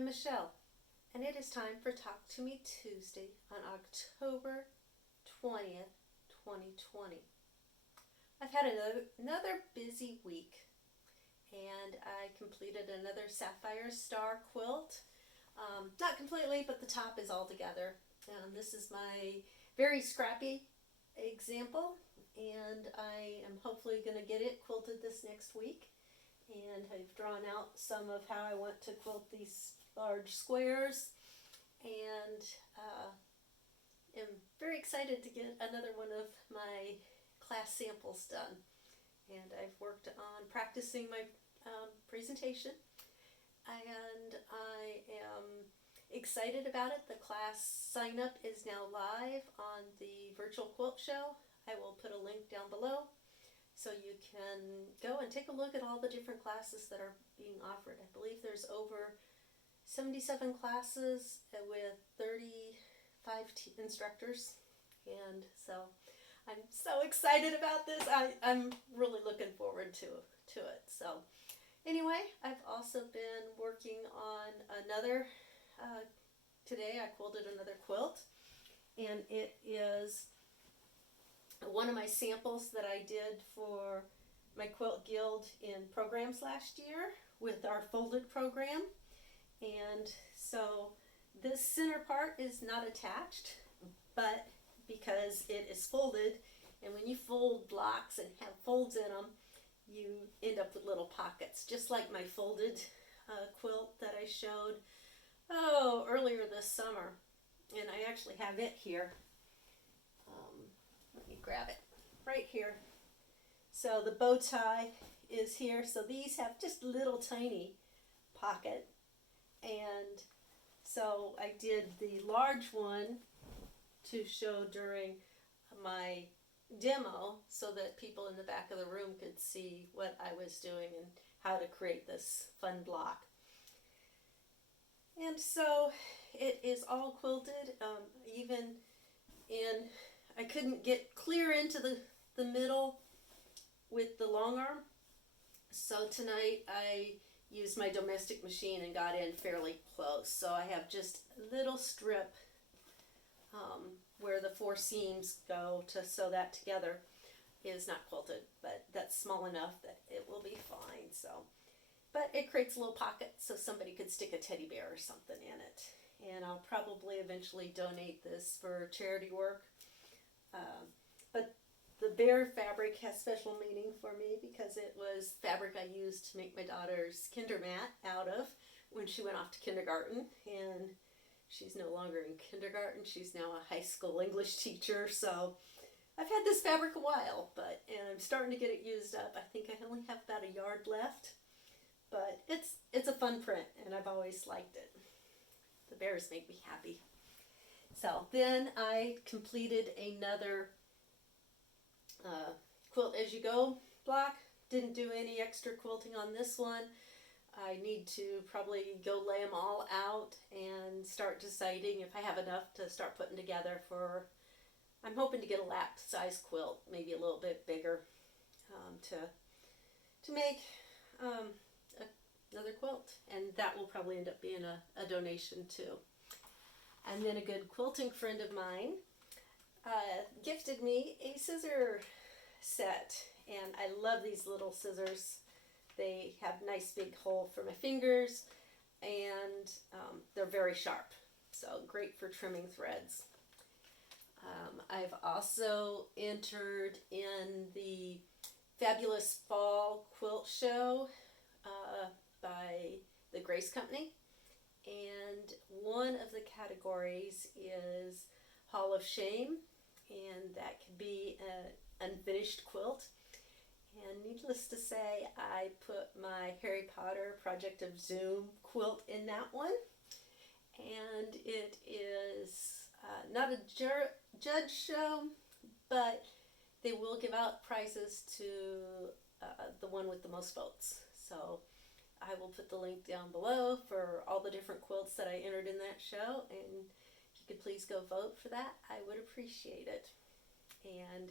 I'm Michelle, and it is time for Talk to Me Tuesday on October 20th, 2020. I've had another busy week, and I completed another Sapphire Star quilt. Not completely, but the top is all together. This is my very scrappy example, and I am hopefully going to get it quilted this next week. And I've drawn out some of how I want to quilt these large squares, and am very excited to get another one of my class samples done. And I've worked on practicing my presentation, and I am excited about it. The class sign up is now live on the virtual quilt show. I will put a link down below so you can go and take a look at all the different classes that are being offered. I believe there's over 77 classes with 35 instructors, and so I'm so excited about this. I'm really looking forward to it. So anyway, I've also been working on another, today I quilted another quilt, and it is one of my samples that I did for my Quilt Guild in programs last year with our folded program. And so this center part is not attached, but because it is folded, and when you fold blocks and have folds in them, you end up with little pockets, just like my folded quilt that I showed earlier this summer. And I actually have it here. Let me grab it right here. So the bow tie is here. So these have just little tiny pocket, and so I did the large one to show during my demo so that people in the back of the room could see what I was doing and how to create this fun block. And so it is all quilted, even in, I couldn't get clear into the middle with the long arm. So tonight I used my domestic machine and got in fairly close. So I have just a little strip where the four seams go to sew that together. Is not quilted, but that's small enough that it will be fine. So, but it creates a little pocket so somebody could stick a teddy bear or something in it. And I'll probably eventually donate this for charity work. But the bear fabric has special meaning for me because it was fabric I used to make my daughter's kinder mat out of when she went off to kindergarten, and she's no longer in kindergarten. She's now a high school English teacher. So I've had this fabric a while, and I'm starting to get it used up. I think I only have about a yard left, but it's a fun print, and I've always liked it. The bears make me happy. So then I completed another quilt as you go block. Didn't do any extra quilting on this one. I need to probably go lay them all out and start deciding if I have enough to start putting together for, I'm hoping to get a lap size quilt, maybe a little bit bigger, to make another quilt, and that will probably end up being a donation too. And then a good quilting friend of mine gifted me a scissor set, and I love these little scissors. They have nice big hole for my fingers, and they're very sharp, so great for trimming threads. I've also entered in the Fabulous Fall Quilt Show by the Grace Company, and one of the categories is Hall of Shame, and that could be an unfinished quilt. And needless to say, I put my Harry Potter Project of Zoom quilt in that one, and it is not a judge show, but they will give out prizes to the one with the most votes. So I will put the link down below for all the different quilts that I entered in that show, and if you could please go vote for that, I would appreciate it. And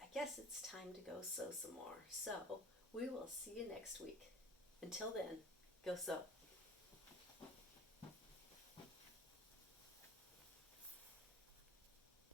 I guess it's time to go sew some more. So we will see you next week. Until then, go sew.